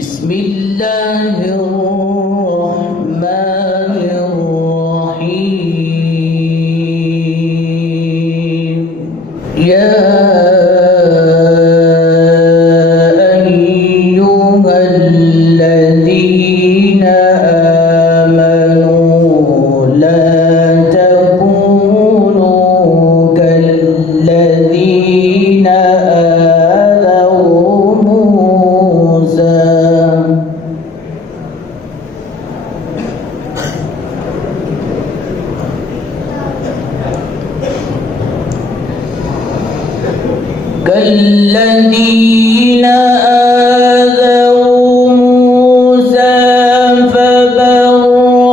بسم الله الرحمن الرحيم يا أيها الذين آمنوا لا تكونوا كالذين آذوا موسى كالذين آذوا موسى فبرأه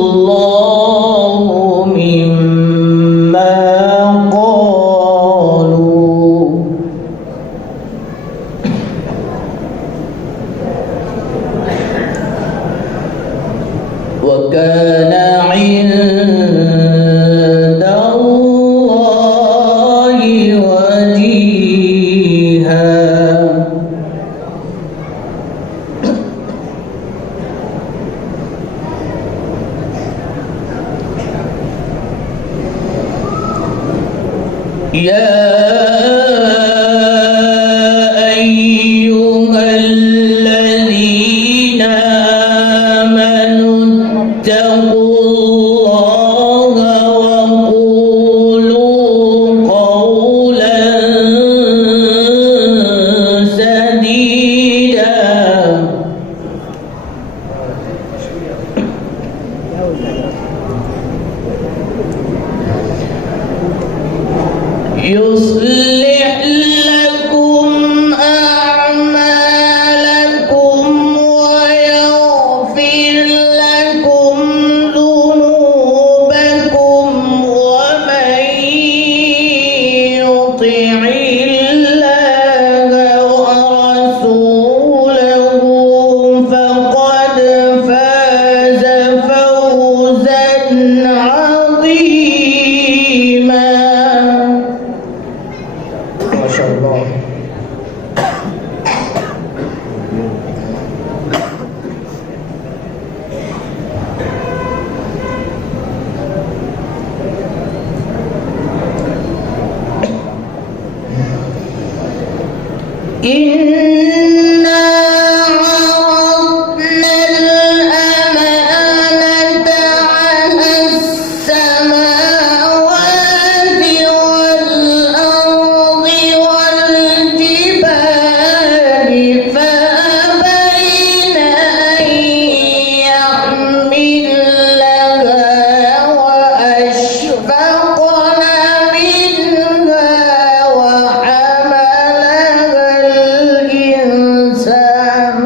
الله مما قالوا وكان عند الله وجيها يا أيها الذين آمنوا اتقوا الله وقولوا قولا سديدا يصلح لكم أعمالكم ويغفر لكم ذنوبكم ومن يطع الله ورسوله فقد فاز فوزا عظيما. ما شاء الله. إنا عرضنا الأمانة على السماوات والأرض والجبال فأبين أن يحملنها وأشفقن منها وحملها الإنسان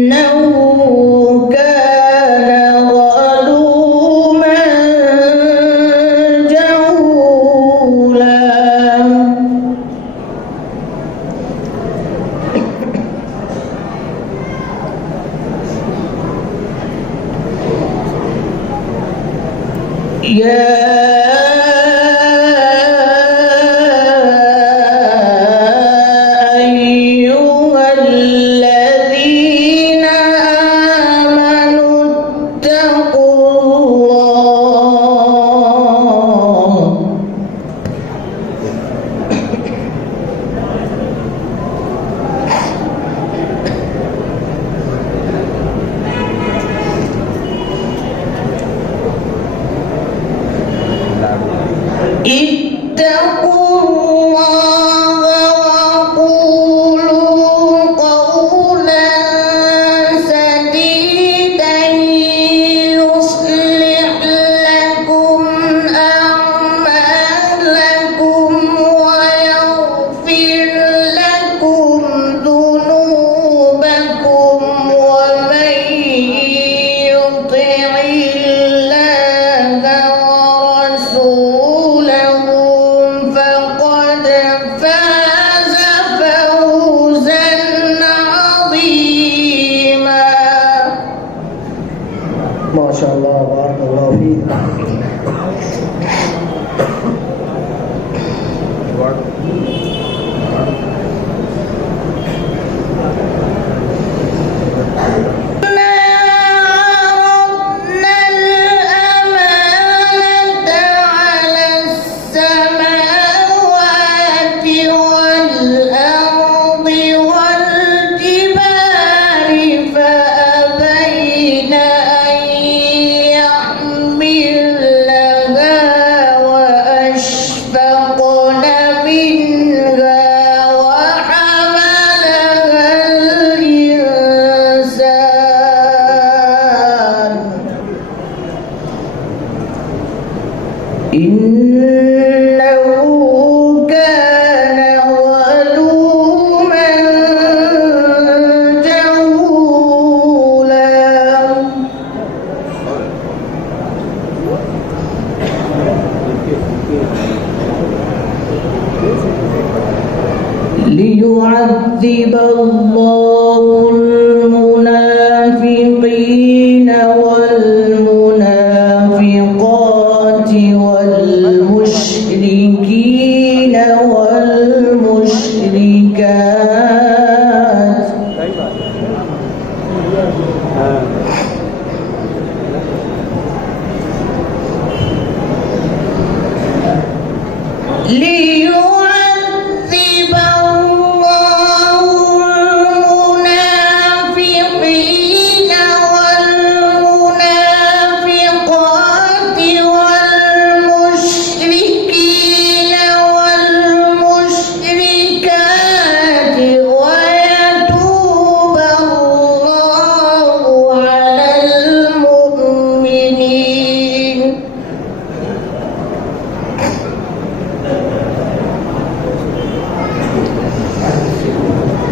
إنه كان ظلوما جهولا. يا أيها الذين آمنوا اتقوا الله اتقوا الله وقولوا قولا سديدا يصلح لكم أعمالكم ويغفر لكم ذنوبكم ومن يطع الله ورسوله فقد فاز فوزا عظيما. ماشاء اللہ بارک اللہ فیک. ليعذب الله المنافقين والمنافقات والمشركين والمشركات ليعذب الله المنافقين والمنافقات والمشركين والمشركات ويتوب الله على المؤمنين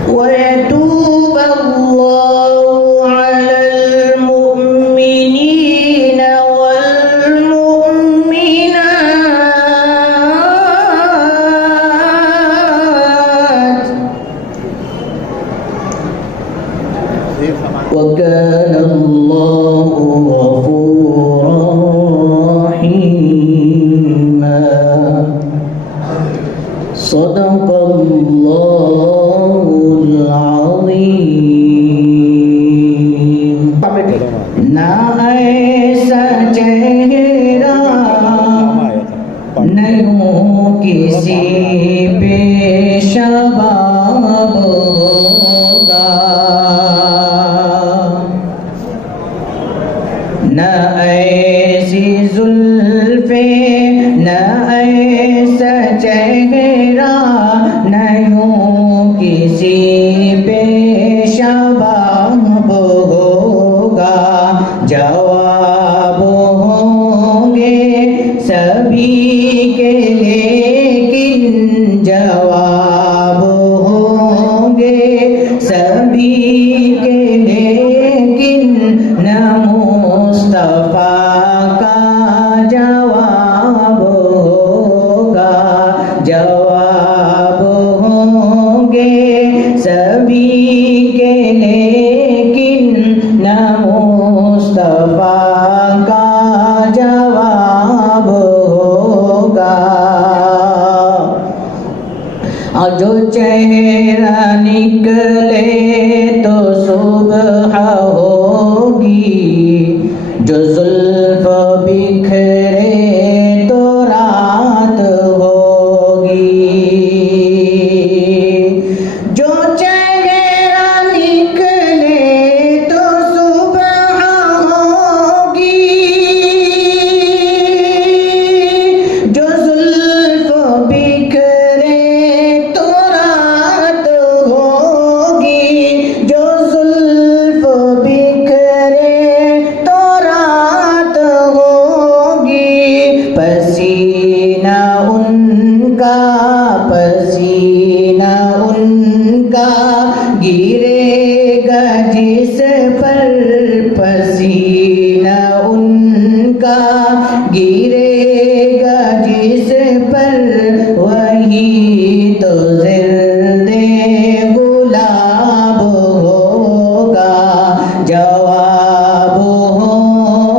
ويتوب الله على المؤمنين والمؤمنات وكان الله غفورا رحيما. صدق الله العظيم. نہ ایسا چہرہ نہیں کسی پہ شباب ہوگا، نہ ایسی زلفیں نہ ایسا چہرہ نہیں کسی پہ شباب ہوگا. جواب ہوں گے سبھی کے لیکن جواب ہوں گے سبھی کے لیکن نہ مصطفیٰ کا جواب ہوگا. جواب ہوں گے سبھی کے لیکن نہ مصطفیٰ کا جواب ہوگا. جو چہرہ نکلے تو صبح ہوگی، جو زلف بکھرے تو رات ہوگی. جو چہرہ نکلے تو صبح ہوگی، جو زلف بکھرے تو رات ہوگی. جو زلف بکھرے تو رات ہوگی. پسینہ ان کا پسینہ ان کا گرے گا جس پر، پسینہ ان کا گرے گا جس پر، وہی تو زرد گلاب ہوگا. جواب ہوں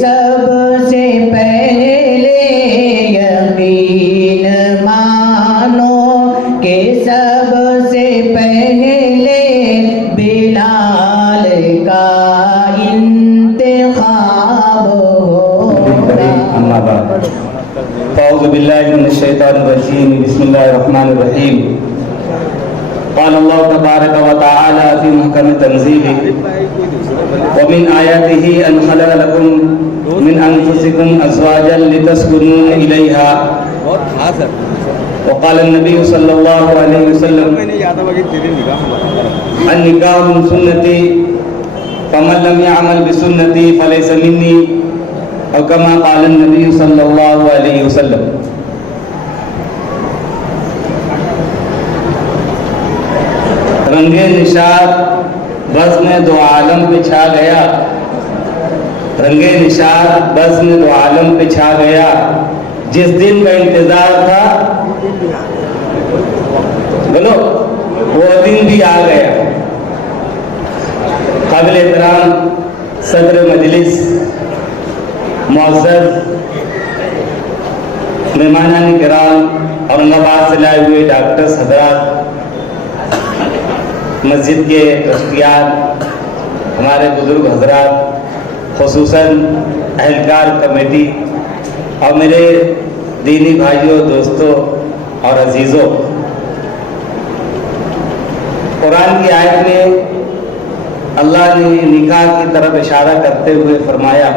سب سے پہلے یقین مانو کہ سب سے پہلے بلال کا انتخاب ہوگا. اما بعد فاعوذ باللہ من الشیطان الرجیم بسم اللہ الرحمن الرحیم. قال اللہ تبارک و تعالی فی محکم تنزیلہ ومن آیاته ان خلق لكم من انفسكم ازواجا لتسكنوا الیہا وقال النبی صلی اللہ علیہ وسلم النکاح من سنتی فمن لم يعمل بسنتی فلیس منی اور کما قال النبی صلی اللہ علیہ وسلم. رنگ نشاط بزم دو عالم پہ چھا گیا. رنگ نشاط بزم دو عالم پہ چھا گیا. جس دن کا انتظار تھا بولو وہ دن بھی آ گیا. قابل احترام صدر مجلس، معزز مہمانان کرام، اورنگ آباد سے لائے ہوئے ڈاکٹرز حضرات، مسجد کے ٹرسٹیان، ہمارے بزرگ حضرات، خصوصاً اہلکار کمیٹی اور میرے دینی بھائیوں، دوستوں اور عزیزوں، قرآن کی آیت میں اللہ نے نکاح کی طرف اشارہ کرتے ہوئے فرمایا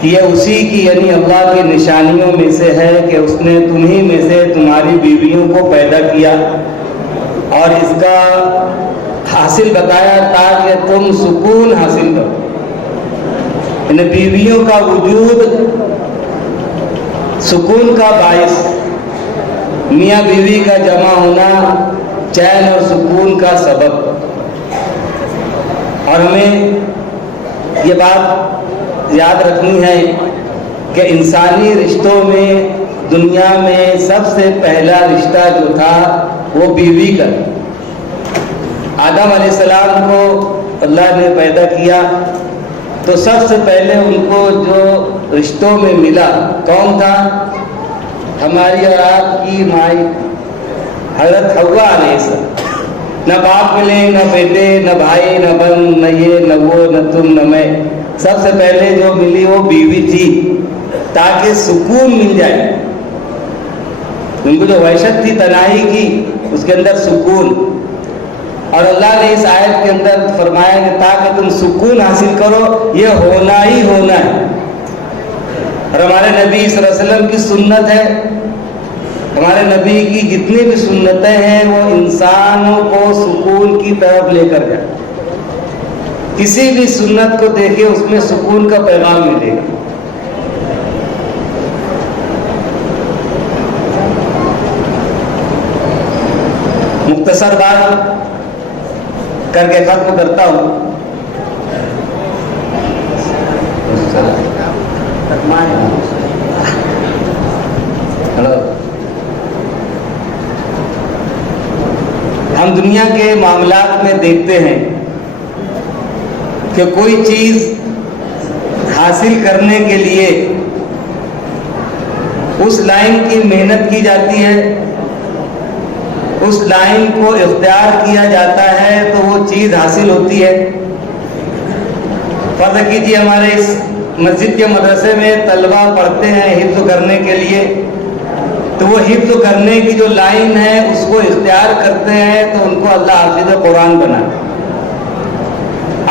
کہ یہ اسی کی یعنی اللہ کی نشانیوں میں سے ہے کہ اس نے تمہیں میں سے تمہاری بیویوں کو پیدا کیا اور اس کا حاصل بتایا تاکہ تم سکون حاصل کرو. ان بیویوں کا وجود سکون کا باعث، میاں بیوی کا جمع ہونا چین اور سکون کا سبب. اور ہمیں یہ بات یاد رکھنی ہے کہ انسانی رشتوں میں دنیا میں سب سے پہلا رشتہ جو تھا وہ بیوی کا. آدم علیہ السلام کو اللہ نے پیدا کیا تو سب سے پہلے ان کو جو رشتوں میں ملا کون تھا؟ ہماری اور آپ کی مائی حضرت حوا علیہ السلام. نہ باپ ملے، نہ بیٹے، نہ بھائی، نہ بن، نہ یہ، نہ وہ، نہ تم، نہ میں. سب سے پہلے جو ملی وہ بیوی تھی تاکہ سکون مل جائے. ان کو جو وحشت تھی تنہائی کی، اس کے اندر سکون. اور اللہ نے اس آیت کے اندر فرمایا کہ تاکہ تم سکون حاصل کرو، یہ ہونا ہی ہونا ہے. اور ہمارے نبی صلی اللہ علیہ وسلم کی سنت ہے، ہمارے نبی کی جتنی بھی سنتیں ہیں وہ انسانوں کو سکون کی طرف لے کر جائے. کسی بھی سنت کو دیکھیں اس میں سکون کا پیغام ملے گا. مختصر بات کر کے ختم کرتا ہوں. ہم دنیا کے معاملات میں دیکھتے ہیں کہ کوئی چیز حاصل کرنے کے لیے اس لائن کی محنت کی جاتی ہے، اس لائن کو اختیار کیا جاتا ہے تو وہ چیز حاصل ہوتی ہے. فرض کیجیے ہمارے اس مسجد کے مدرسے میں طلبہ پڑھتے ہیں حفظ کرنے کے لیے، تو وہ حفظ کرنے کی جو لائن ہے اس کو اختیار کرتے ہیں تو ان کو اللہ حافظ قرآن بنا.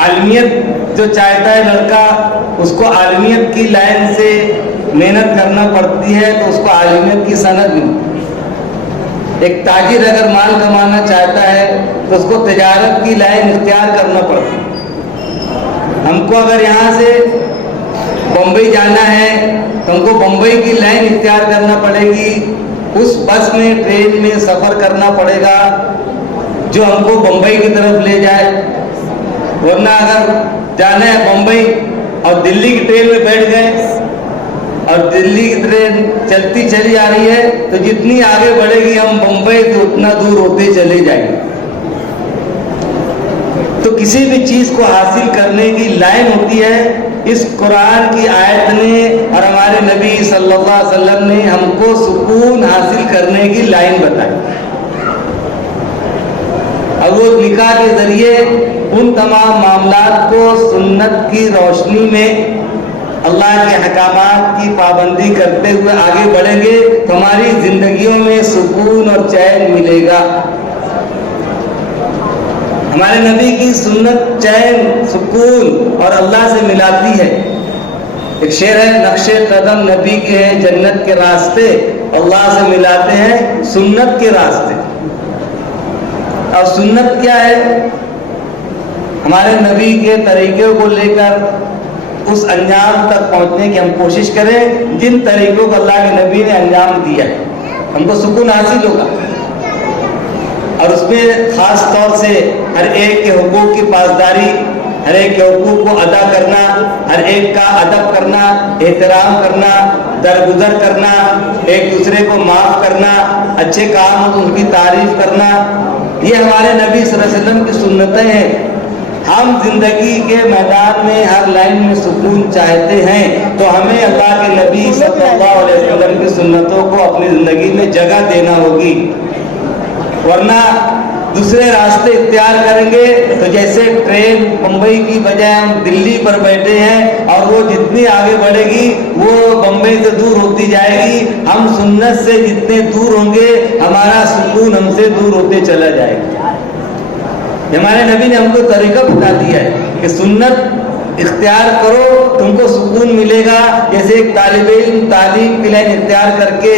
عالمیت جو چاہتا ہے لڑکا، اس کو عالمیت کی لائن سے محنت کرنا پڑتی ہے تو اس کو عالمیت کی سند ملتی. ایک تاجر اگر مال کمانا چاہتا ہے تو اس کو تجارت کی لائن اختیار کرنا پڑتی ہے. ہم کو اگر یہاں سے بمبئی جانا ہے تو ہم کو بمبئی کی لائن اختیار کرنا پڑے گی. اس بس میں، ٹرین میں سفر کرنا پڑے گا جو ہم کو بمبئی کی طرف لے جائے. ورنہ اگر جانا ہے بمبئی اور دلی کی ٹرین میں بیٹھ گئے اور دلی کی ٹرین چلتی چلی آ رہی ہے تو جتنی آگے بڑھے گی ہم بمبئی تو اتنا دور ہوتے چلے جائیں گے. تو کسی بھی چیز کو حاصل کرنے کی لائن ہوتی ہے اس قرآن کی آیت نے اور ہمارے نبی صلی اللہ علیہ وسلم نے ہم کو سکون حاصل کرنے کی لائن بتائی. اب وہ نکاح کے ذریعے ان تمام معاملات کو سنت کی روشنی میں اللہ کے احکامات کی پابندی کرتے ہوئے آگے بڑھیں گے تو ہماری زندگیوں میں سکون اور چین ملے گا. ہمارے نبی کی سنت چین، سکون اور اللہ سے ملاتی ہے. ایک شعر ہے، نقش قدم نبی کے ہیں جنت کے راستے، اللہ سے ملاتے ہیں سنت کے راستے. اور سنت کیا ہے؟ ہمارے نبی کے طریقے کو لے کر اس انجام تک پہنچنے کی ہم کوشش کریں جن طریقوں کو اللہ کے نبی نے انجام دیا ہے. ہم کو سکون حاصل ہوگا. اور اس میں خاص طور سے ہر ایک کے حقوق کی پاسداری، ہر ایک کے حقوق کو ادا کرنا، ہر ایک کا ادب کرنا، احترام کرنا، درگزر کرنا، ایک دوسرے کو معاف کرنا، اچھے کام ہو تو ان کی تعریف کرنا، یہ ہمارے نبی صلی اللہ علیہ وسلم کی سنتیں ہیں. ہم زندگی کے میدان میں ہر لائن میں سکون چاہتے ہیں تو ہمیں اللہ کے نبی صلی اللہ علیہ وسلم کی سنتوں کو اپنی زندگی میں جگہ دینا ہوگی. ورنہ دوسرے راستے اختیار کریں گے تو جیسے ٹرین بمبئی کی بجائے ہم دلی پر بیٹھے ہیں اور وہ جتنی آگے بڑھے گی وہ بمبئی سے دور ہوتی جائے گی. ہم سنت سے جتنے دور ہوں گے ہمارا سکون ہم سے دور ہوتے چلا جائے گا. ہمارے نبی نے ہم کو طریقہ بتا دیا ہے کہ سنت اختیار کرو تم کو سکون ملے گا. جیسے ایک طالب علم تعلیم کی لائن اختیار کر کے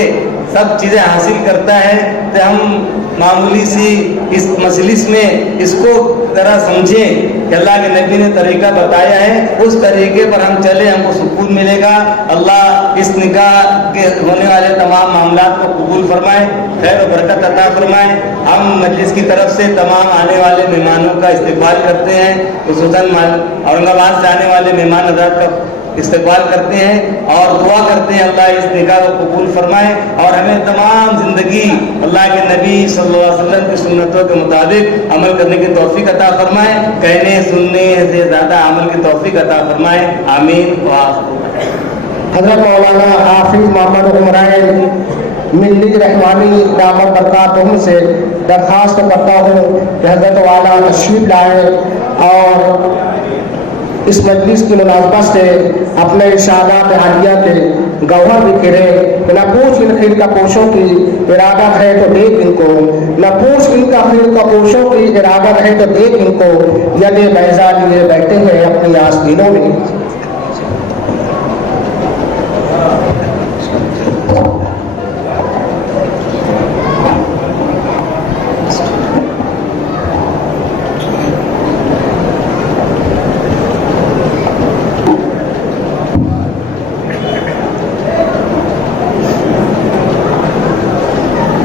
سب چیزیں حاصل کرتا ہے تو ہم معمولی سی اس مجلس میں اس کو ذرا سمجھیں کہ اللہ کے نبی نے طریقہ بتایا ہے، اس طریقے پر ہم چلیں، ہم کو سکون ملے گا. اللہ اس نکاح کے ہونے والے تمام معاملات کو قبول فرمائے، خیر و برکت عطا فرمائے. ہم مجلس کی طرف سے تمام آنے والے مہمانوں کا استقبال کرتے ہیں، خصوصاً اورنگ آباد سے آنے والے مہمان حضرات کا استقبال کرتے ہیں اور دعا کرتے ہیں اللہ اس نکاح کو قبول فرمائے اور ہمیں تمام زندگی اللہ کے نبی صلی اللہ علیہ وسلم کی سنتوں کے مطابق عمل کرنے کی توفیق عطا فرمائے. کہنے سننے سے زیادہ عمل کی توفیق عطا فرمائے. آمین. حضرت مولانا حافظ محمد عمرائے ملی رحمانی دامت برکاتہم سے درخواست کرتا ہوں کہ حضرت والا تشریف لائے اور اس مجلس کی مناسبت سے اپنے ارشادات حالیہ کے گوہر بکھیرے. نہ پوچھ ان خیر کا پوشوں کی ارادت ہے تو دیکھ ان کو، نہ پوچھ ان کا خیر کا پوشوں کی ارادت ہے تو دیکھ ان کو، ید بیضا لیے بیٹھے ہیں اپنی آستینوں میں.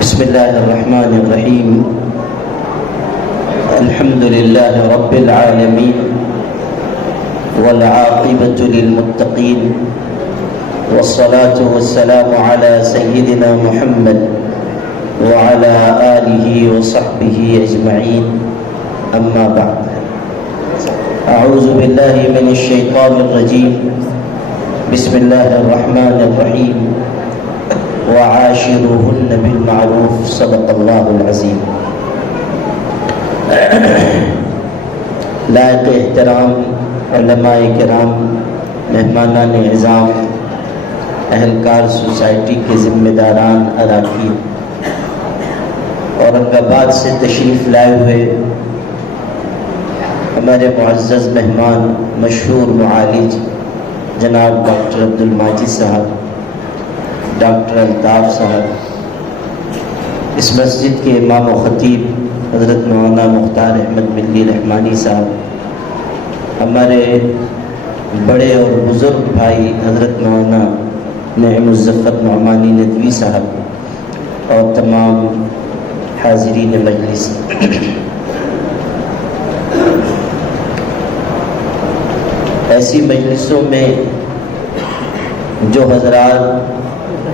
بسم اللہ الرحمن الرحیم. الحمد للہ رب العالمین والعاقبۃ للمتقین والصلاة والسلام علی سیدنا محمد وعلى آلہ وصحبہ اجمعین. اما بعد، اعوذ باللہ من الشیطان الرجیم. بسم اللہ الرحمن الرحیم. وعاشروهن بالمعروف. صدق اللہ العظیم. لائق احترام علماء کرام، مہمانان اعظام، اہلکار سوسائٹی کے ذمہ داران اراکین، اورنگ آباد سے تشریف لائے ہوئے ہمارے معزز مہمان مشہور معالج جناب ڈاکٹر عبدالماجد صاحب، ڈاکٹر الطاف صاحب، اس مسجد کے امام و خطیب حضرت مولانا مختار احمد ملی رحمانی صاحب، ہمارے بڑے اور بزرگ بھائی حضرت مولانا نعیم الظفر نعمانی ندوی صاحب اور تمام حاضرین مجلس. ایسی مجلسوں میں جو حضرات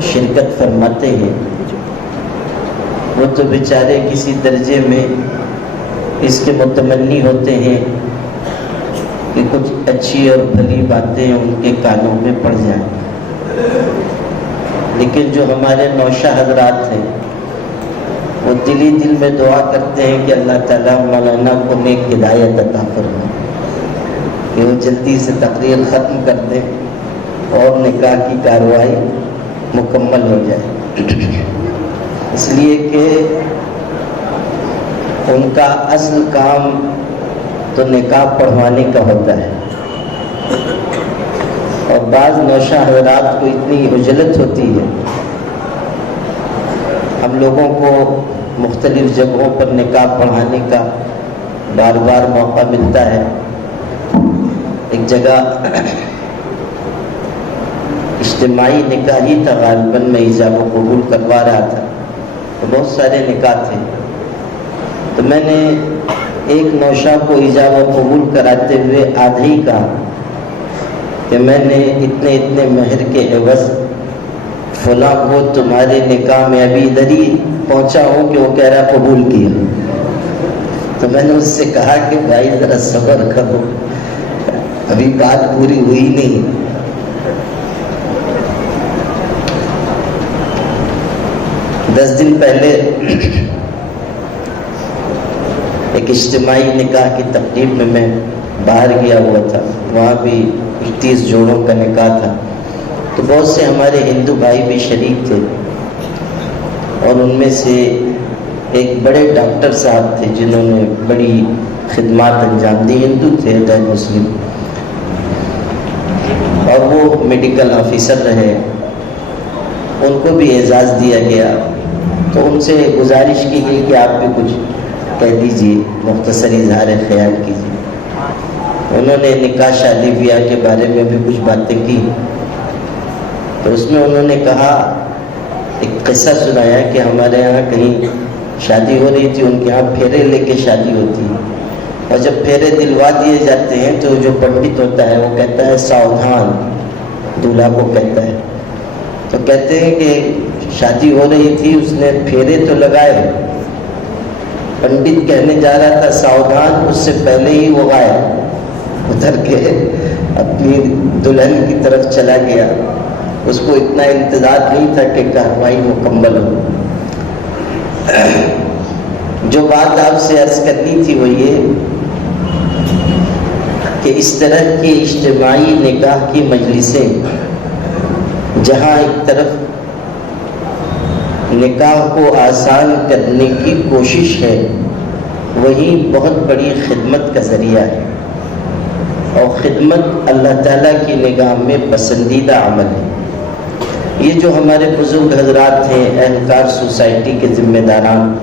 شرکت فرماتے ہیں وہ تو بیچارے کسی درجے میں اس کے متمنی ہوتے ہیں کہ کچھ اچھی اور بھلی باتیں ان کے کانوں میں پڑ جائیں، لیکن جو ہمارے نوشہ حضرات ہیں وہ دلی دل میں دعا کرتے ہیں کہ اللہ تعالیٰ مولانا کو نیک ہدایت عطا فرمائے کہ وہ جلدی سے تقریر ختم کر دیں اور نکاح کی کارروائی مکمل ہو جائے، اس لیے کہ ان کا اصل کام تو نکاح پڑھوانے کا ہوتا ہے، اور بعض نوشہ حضرات کو اتنی عجلت ہوتی ہے، ہم لوگوں کو مختلف جگہوں پر نکاح پڑھانے کا بار بار موقع ملتا ہے۔ ایک جگہ اجتماعی نکاح ہی تھا، غالباً میں ایجاب و قبول کروا رہا تھا، تو بہت سارے نکاح تھے، تو میں نے ایک نوشہ کو ایجاب و قبول کراتے ہوئے آدھا ہی کہا کہ میں نے اتنے اتنے مہر کے عوض فلاں کو تمہارے نکاح میں ابھی ادھر ہی پہنچا ہوں کہ وہ کہہ رہا قبول کیا، تو میں نے اس سے کہا کہ بھائی ذرا صبر کرو، ابھی بات پوری ہوئی نہیں۔ دس دن پہلے ایک اجتماعی نکاح کی تقریب میں میں باہر گیا ہوا تھا، وہاں بھی 30 جوڑوں کا نکاح تھا، تو بہت سے ہمارے ہندو بھائی بھی شریک تھے، اور ان میں سے ایک بڑے ڈاکٹر صاحب تھے جنہوں نے بڑی خدمات انجام دی، ہندو تھے غیر مسلم، اور وہ میڈیکل آفیسر رہے، ان کو بھی اعزاز دیا گیا، تو ان سے گزارش کی گئی کہ آپ بھی کچھ کہہ دیجیے، مختصر اظہار خیال کیجیے۔ انہوں نے نکاح شادی بیاہ کے بارے میں بھی کچھ باتیں کی، تو اس میں انہوں نے کہا، ایک قصہ سنایا کہ ہمارے یہاں کہیں شادی ہو رہی تھی، ان کے یہاں پھیرے لے کے شادی ہوتی ہے، اور جب پھیرے دلوا دیے جاتے ہیں تو جو پنڈت ہوتا ہے وہ کہتا ہے ساودھان، دولہا کو کہتا ہے، تو کہتے ہیں کہ شادی ہو رہی تھی، اس نے پھیرے تو لگائے، پنڈت کہنے جا رہا تھا ساودھان، اس سے پہلے ہی وہ غائب اتر کے اپنی دلہن کی طرف چلا گیا، اس کو اتنا انتظار نہیں تھا کہ کارروائی مکمل ہو۔ جو بات آپ سے عرض کرنی تھی وہ یہ کہ اس طرح کی اجتماعی نکاح کی مجلسیں جہاں ایک طرف نکاح کو آسان کرنے کی کوشش ہے، وہیں بہت بڑی خدمت کا ذریعہ ہے، اور خدمت اللہ تعالیٰ کی نگاہ میں پسندیدہ عمل ہے۔ یہ جو ہمارے بزرگ حضرات ہیں، اہلکار سوسائٹی کے ذمہ داران،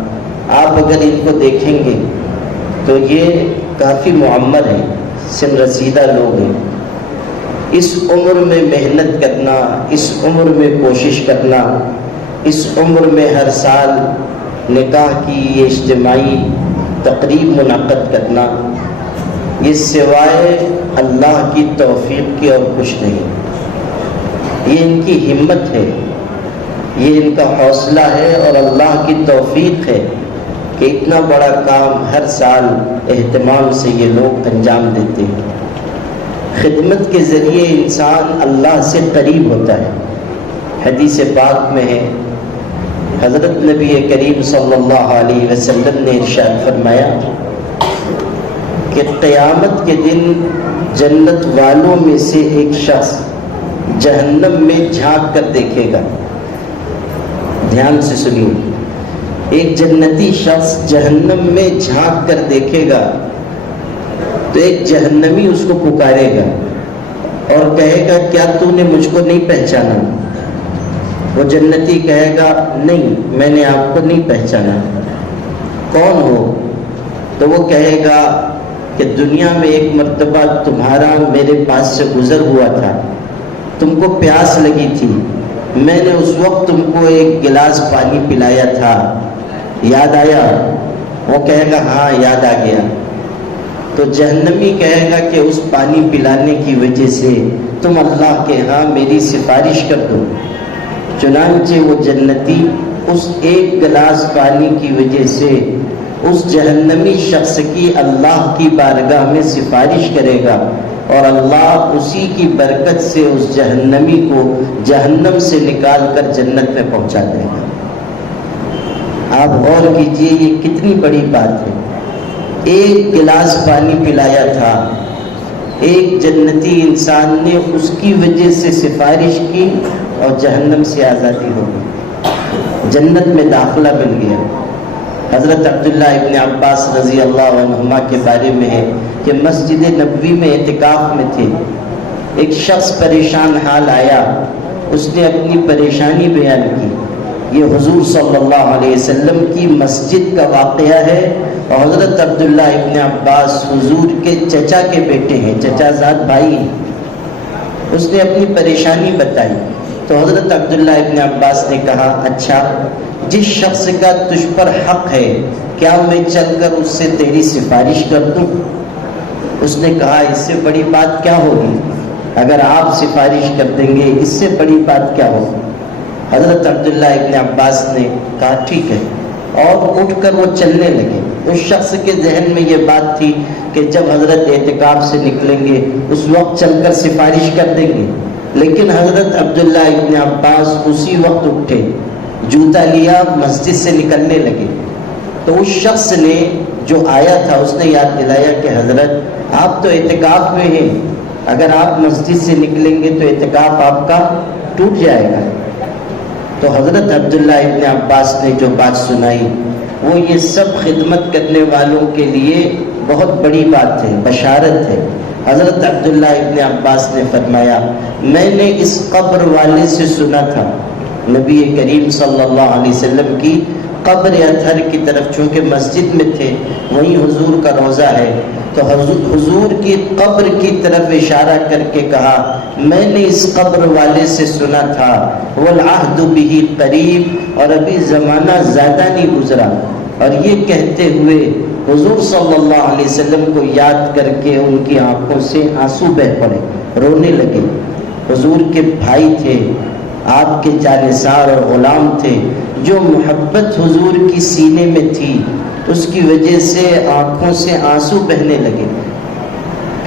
آپ اگر ان کو دیکھیں گے تو یہ کافی معمر ہیں، سن رسیدہ لوگ ہیں۔ اس عمر میں محنت کرنا، اس عمر میں کوشش کرنا، اس عمر میں ہر سال نکاح کی یہ اجتماعی تقریب منعقد کرنا، یہ سوائے اللہ کی توفیق کی اور کچھ نہیں۔ یہ ان کی ہمت ہے، یہ ان کا حوصلہ ہے، اور اللہ کی توفیق ہے کہ اتنا بڑا کام ہر سال اہتمام سے یہ لوگ انجام دیتے ہیں۔ خدمت کے ذریعے انسان اللہ سے قریب ہوتا ہے۔ حدیث پاک میں ہے، حضرت نبی کریم صلی اللہ علیہ وسلم نے ارشاد فرمایا کہ قیامت کے دن جنت والوں میں سے ایک شخص جہنم میں جھانک کر دیکھے گا۔ دھیان سے سنیے، ایک جنتی شخص جہنم میں جھانک کر دیکھے گا تو ایک جہنمی اس کو پکارے گا اور کہے گا کیا تو نے مجھ کو نہیں پہچانا؟ وہ جنتی کہے گا نہیں، میں نے آپ کو نہیں پہچانا۔ کون ہو؟ تو وہ کہے گا کہ دنیا میں ایک مرتبہ تمہارا میرے پاس سے گزر ہوا تھا، تم کو پیاس لگی تھی، میں نے اس وقت تم کو ایک گلاس پانی پلایا تھا، یاد آیا؟ وہ کہے گا ہاں یاد آ گیا۔ تو جہنمی کہے گا کہ اس پانی پلانے کی وجہ سے تم اللہ کے ہاں میری سفارش کر دو۔ چنانچہ وہ جنتی اس ایک گلاس پانی کی وجہ سے اس جہنمی شخص کی اللہ کی بارگاہ میں سفارش کرے گا اور اللہ اسی کی برکت سے اس جہنمی کو جہنم سے نکال کر جنت میں پہنچا دے گا۔ آپ غور کیجئے یہ کتنی بڑی بات ہے۔ ایک گلاس پانی پلایا تھا، ایک جنتی انسان نے اس کی وجہ سے سفارش کی اور جہنم سے آزادی ہو گئی، جنت میں داخلہ مل گیا۔ حضرت عبداللہ ابن عباس رضی اللہ عنہما کے بارے میں ہے کہ مسجد نبوی میں اعتکاف میں تھے، ایک شخص پریشان حال آیا، اس نے اپنی پریشانی بیان کی۔ یہ حضور صلی اللہ علیہ وسلم کی مسجد کا واقعہ ہے اور حضرت عبداللہ ابن عباس حضور کے چچا کے بیٹے ہیں، چچا زاد بھائی ہیں۔ اس نے اپنی پریشانی بتائی تو حضرت عبداللہ ابن عباس نے کہا، اچھا جس شخص کا تجھ پر حق ہے کیا میں چل کر اس سے تیری سفارش کر دوں؟ اس نے کہا اس سے بڑی بات کیا ہوگی، اگر آپ سفارش کر دیں گے اس سے بڑی بات کیا ہوگی؟ حضرت عبداللہ ابن عباس نے کہا ٹھیک ہے، اور اٹھ کر وہ چلنے لگے۔ اس شخص کے ذہن میں یہ بات تھی کہ جب حضرت اعتکاف سے نکلیں گے اس وقت چل کر سفارش کر دیں گے، لیکن حضرت عبداللہ ابن عباس اسی وقت اٹھے، جوتا لیا، مسجد سے نکلنے لگے۔ تو اس شخص نے جو آیا تھا اس نے یاد دلایا کہ حضرت آپ تو اعتکاف میں ہیں، اگر آپ مسجد سے نکلیں گے تو اعتکاف آپ کا ٹوٹ جائے گا۔ تو حضرت عبداللہ ابن عباس نے جو بات سنائی وہ یہ سب خدمت کرنے والوں کے لیے بہت بڑی بات ہے، بشارت ہے۔ حضرت عبداللہ ابن عباس نے فرمایا میں نے اس قبر والے سے سنا تھا، نبی کریم صلی اللہ علیہ وسلم کی قبر اطہر کی طرف، چونکہ مسجد میں تھے وہیں حضور کا روضہ ہے، تو حضور کی قبر کی طرف اشارہ کر کے کہا میں نے اس قبر والے سے سنا تھا والعہد بہ قریب، اور ابھی زمانہ زیادہ نہیں گزرا، اور یہ کہتے ہوئے حضور صلی اللہ علیہ وسلم کو یاد کر کے ان کی آنکھوں سے آنسو بہہ پڑے، رونے لگے۔ حضور کے بھائی تھے، آپ کے جانثار اور غلام تھے، جو محبت حضور کی سینے میں تھی اس کی وجہ سے آنکھوں سے آنسو بہنے لگے۔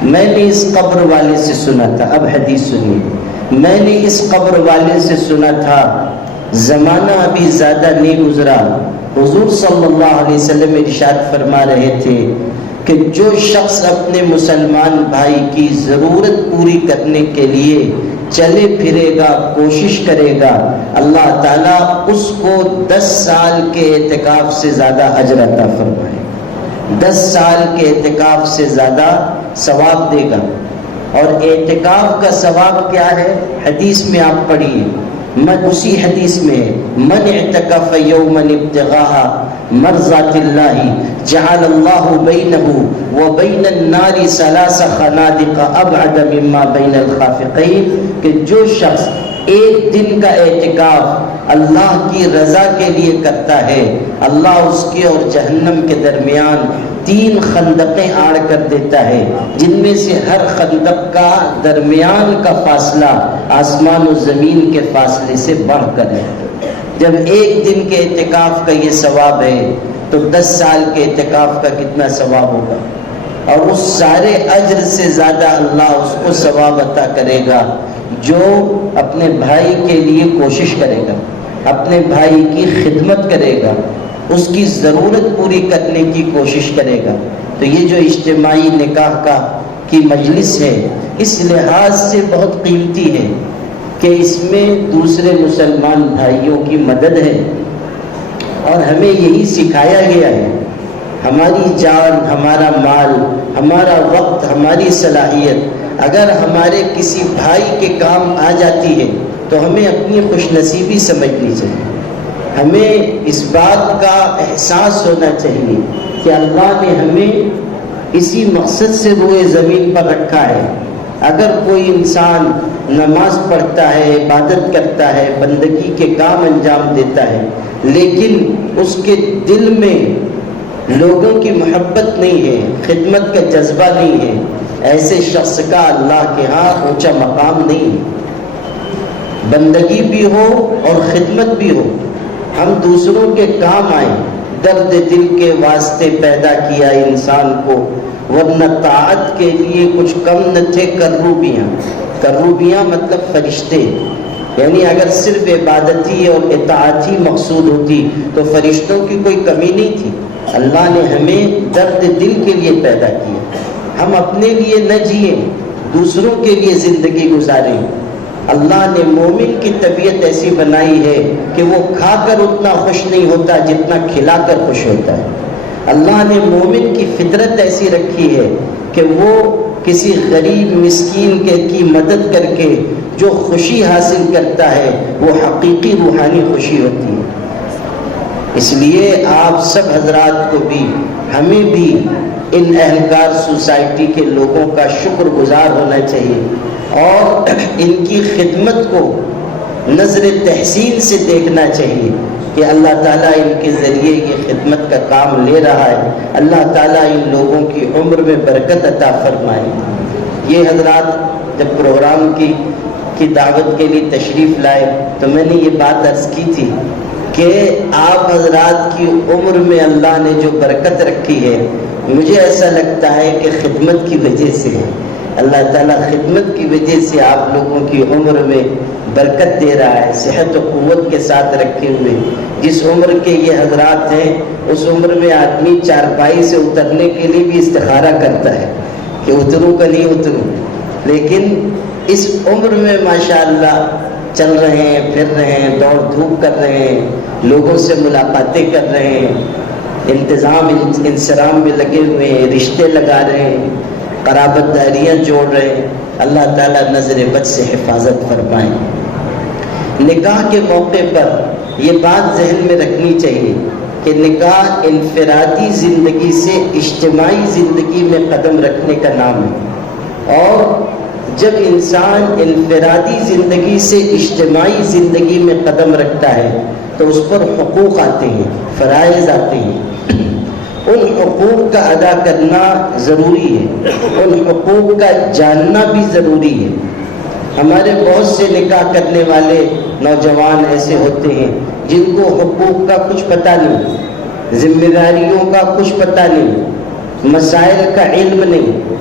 میں نے اس قبر والے سے سنا تھا، اب حدیث سنیے، میں نے اس قبر والے سے سنا تھا زمانہ ابھی زیادہ نہیں گزرا، حضور صلی اللہ علیہ وسلم ارشاد فرما رہے تھے کہ جو شخص اپنے مسلمان بھائی کی ضرورت پوری کرنے کے لیے چلے پھرے گا، کوشش کرے گا، اللہ تعالیٰ اس کو 10 سال کے اعتکاف سے زیادہ اجر عطا فرمائے، 10 سال کے اعتکاف سے زیادہ ثواب دے گا۔ اور اعتکاف کا ثواب کیا ہے؟ حدیث میں آپ پڑھیے، اسی حدیث میں من اعتکف یوما ابتغاء مرضات اللہ جعل اللہ بینہ وبین النار 3 خنادق ابعد مما بین الخافقین، کہ جو شخص ایک دن کا اعتکاف اللہ کی رضا کے لیے کرتا ہے، اللہ اس کے اور جہنم کے درمیان 3 خندقیں آڑ کر دیتا ہے، جن میں سے ہر خندق کا درمیان کا فاصلہ آسمان و زمین کے فاصلے سے بڑھ کر ہے۔ جب ایک دن کے اعتکاف کا یہ ثواب ہے تو 10 سال کے اعتکاف کا کتنا ثواب ہوگا، اور اس سارے اجر سے زیادہ اللہ اس کو ثواب عطا کرے گا جو اپنے بھائی کے لیے کوشش کرے گا، اپنے بھائی کی خدمت کرے گا، اس کی ضرورت پوری کرنے کی کوشش کرے گا۔ تو یہ جو اجتماعی نکاح کی مجلس ہے اس لحاظ سے بہت قیمتی ہے کہ اس میں دوسرے مسلمان بھائیوں کی مدد ہے، اور ہمیں یہی سکھایا گیا ہے۔ ہماری جان، ہمارا مال، ہمارا وقت، ہماری صلاحیت اگر ہمارے کسی بھائی کے کام آ جاتی ہے تو ہمیں اپنی خوش نصیبی سمجھنی چاہیے، ہمیں اس بات کا احساس ہونا چاہیے کہ اللہ نے ہمیں اسی مقصد سے روئے زمین پر رکھا ہے۔ اگر کوئی انسان نماز پڑھتا ہے، عبادت کرتا ہے، بندگی کے کام انجام دیتا ہے، لیکن اس کے دل میں لوگوں کی محبت نہیں ہے، خدمت کا جذبہ نہیں ہے، ایسے شخص کا اللہ کے ہاں اونچا مقام نہیں ہے۔ بندگی بھی ہو اور خدمت بھی ہو، ہم دوسروں کے کام آئیں، درد دل کے واسطے پیدا کیا انسان کو، ورنہ طاعت کے لیے کچھ کم نہ تھے کروبیاں۔ کروبیاں مطلب فرشتے، یعنی اگر صرف عبادتی اور اطاعتی مقصود ہوتی تو فرشتوں کی کوئی کمی نہیں تھی۔ اللہ نے ہمیں درد دل کے لیے پیدا کیا، ہم اپنے لیے نہ جئیں، دوسروں کے لیے زندگی گزاریں۔ اللہ نے مومن کی طبیعت ایسی بنائی ہے کہ وہ کھا کر اتنا خوش نہیں ہوتا جتنا کھلا کر خوش ہوتا ہے۔ اللہ نے مومن کی فطرت ایسی رکھی ہے کہ وہ کسی غریب مسکین کی مدد کر کے جو خوشی حاصل کرتا ہے وہ حقیقی روحانی خوشی ہوتی ہے۔ اس لیے آپ سب حضرات کو بھی، ہمیں بھی ان اہلکار سوسائٹی کے لوگوں کا شکر گزار ہونا چاہیے اور ان کی خدمت کو نظر تحسین سے دیکھنا چاہیے کہ اللہ تعالیٰ ان کے ذریعے یہ خدمت کا کام لے رہا ہے۔ اللہ تعالیٰ ان لوگوں کی عمر میں برکت عطا فرمائے۔ یہ حضرات جب پروگرام کی دعوت کے لیے تشریف لائے تو میں نے یہ بات عرض کی تھی کہ آپ حضرات کی عمر میں اللہ نے جو برکت رکھی ہے، مجھے ایسا لگتا ہے کہ خدمت کی وجہ سے ہے۔ اللہ تعالیٰ خدمت کی وجہ سے آپ لوگوں کی عمر میں برکت دے رہا ہے، صحت و قوت کے ساتھ رکھے ہوئے۔ جس عمر کے یہ حضرات ہیں اس عمر میں آدمی چارپائی سے اترنے کے لیے بھی استخارہ کرتا ہے کہ اتروں کا نہیں اتروں، لیکن اس عمر میں ماشاءاللہ چل رہے ہیں، پھر رہے ہیں، دوڑ دھوپ کر رہے ہیں، لوگوں سے ملاقاتیں کر رہے ہیں، انتظام انصرام میں لگے ہوئے ہیں، رشتے لگا رہے ہیں، قرابت داریاں جوڑ رہے ہیں۔ اللہ تعالیٰ نظر بد سے حفاظت فرمائے۔ نکاح کے موقع پر یہ بات ذہن میں رکھنی چاہیے کہ نکاح انفرادی زندگی سے اجتماعی زندگی میں قدم رکھنے کا نام ہے، اور جب انسان انفرادی زندگی سے اجتماعی زندگی میں قدم رکھتا ہے تو اس پر حقوق آتے ہیں، فرائض آتے ہیں۔ ان حقوق کا ادا کرنا ضروری ہے، ان حقوق کا جاننا بھی ضروری ہے۔ ہمارے بہت سے نکاح کرنے والے نوجوان ایسے ہوتے ہیں جن کو حقوق کا کچھ پتہ نہیں، ذمہ داریوں کا کچھ پتہ نہیں، مسائل کا علم نہیں۔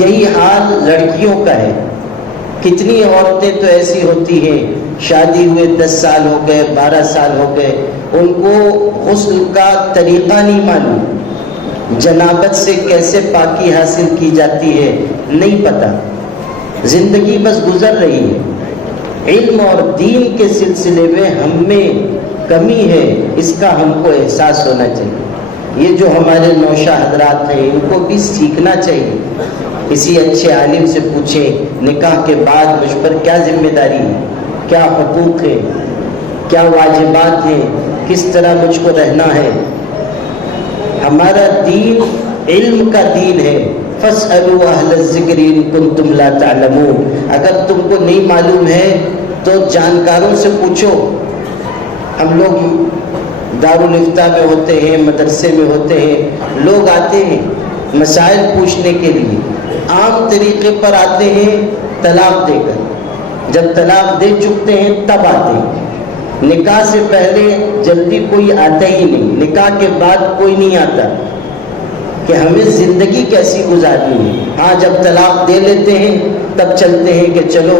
یہی حال لڑکیوں کا ہے۔ کتنی عورتیں تو ایسی ہوتی ہیں، شادی ہوئے 10 سال ہو گئے، 12 سال ہو گئے، ان کو غسل کا طریقہ نہیں معلوم، جنابت سے کیسے پاکی حاصل کی جاتی ہے نہیں پتہ، زندگی بس گزر رہی ہے۔ علم اور دین کے سلسلے میں ہم میں کمی ہے، اس کا ہم کو احساس ہونا چاہیے۔ یہ جو ہمارے نوشا حضرات ہیں ان کو بھی سیکھنا چاہیے۔ کسی اچھے عالم سے پوچھیں نکاح کے بعد مجھ پر کیا ذمہ داری ہے، کیا حقوق ہے، کیا واجبات ہیں، کس طرح مجھ کو رہنا ہے۔ ہمارا دین علم کا دین ہے۔ فَاسْأَلُوا أَهْلَ الذِّكْرِ إِن كُنتُمْ لَا تَعْلَمُونَ۔ اگر تم کو نہیں معلوم ہے تو جانکاروں سے پوچھو۔ ہم لوگ دارالفتہ میں ہوتے ہیں، مدرسے میں ہوتے ہیں، لوگ آتے ہیں مسائل پوچھنے کے لیے، عام طریقے پر آتے ہیں طلاق دے کر، جب طلاق دے چکتے ہیں تب آتے ہیں۔ نکاح سے پہلے جلدی کوئی آتا ہی نہیں، نکاح کے بعد کوئی نہیں آتا کہ ہمیں زندگی کیسی گزارنی ہے۔ ہاں جب طلاق دے لیتے ہیں تب چلتے ہیں کہ چلو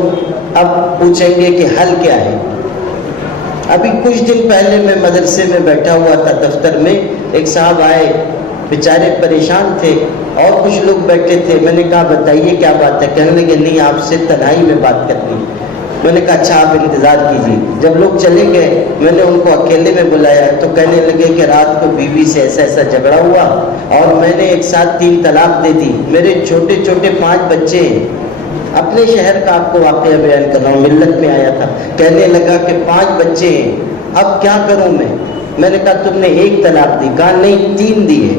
اب پوچھیں گے کہ حل کیا ہے۔ ابھی کچھ دن پہلے میں مدرسے میں بیٹھا ہوا تھا، دفتر میں ایک صاحب آئے، بیچارے پریشان تھے اور کچھ لوگ بیٹھے تھے۔ میں نے کہا بتائیے کیا بات ہے؟ کہنے لگے نہیں آپ سے تنہائی میں بات کرنی۔ میں نے کہا اچھا آپ انتظار کیجیے۔ جب لوگ چلے گئے میں نے ان کو اکیلے میں بلایا تو کہنے لگے کہ رات کو بیوی سے ایسا ایسا جھگڑا ہوا اور میں نے ایک ساتھ 3 طلاق دے دی، میرے چھوٹے چھوٹے 5 بچے ہیں۔ اپنے شہر کا آپ کو واقعہ بیان کر رہا ہوں، ملت میں آیا تھا۔ کہنے لگا کہ 5 بچے ہیں، اب کیا کروں میں نے کہا تم نے 1 طلاق دی؟ کہا نہیں 3 دی ہے۔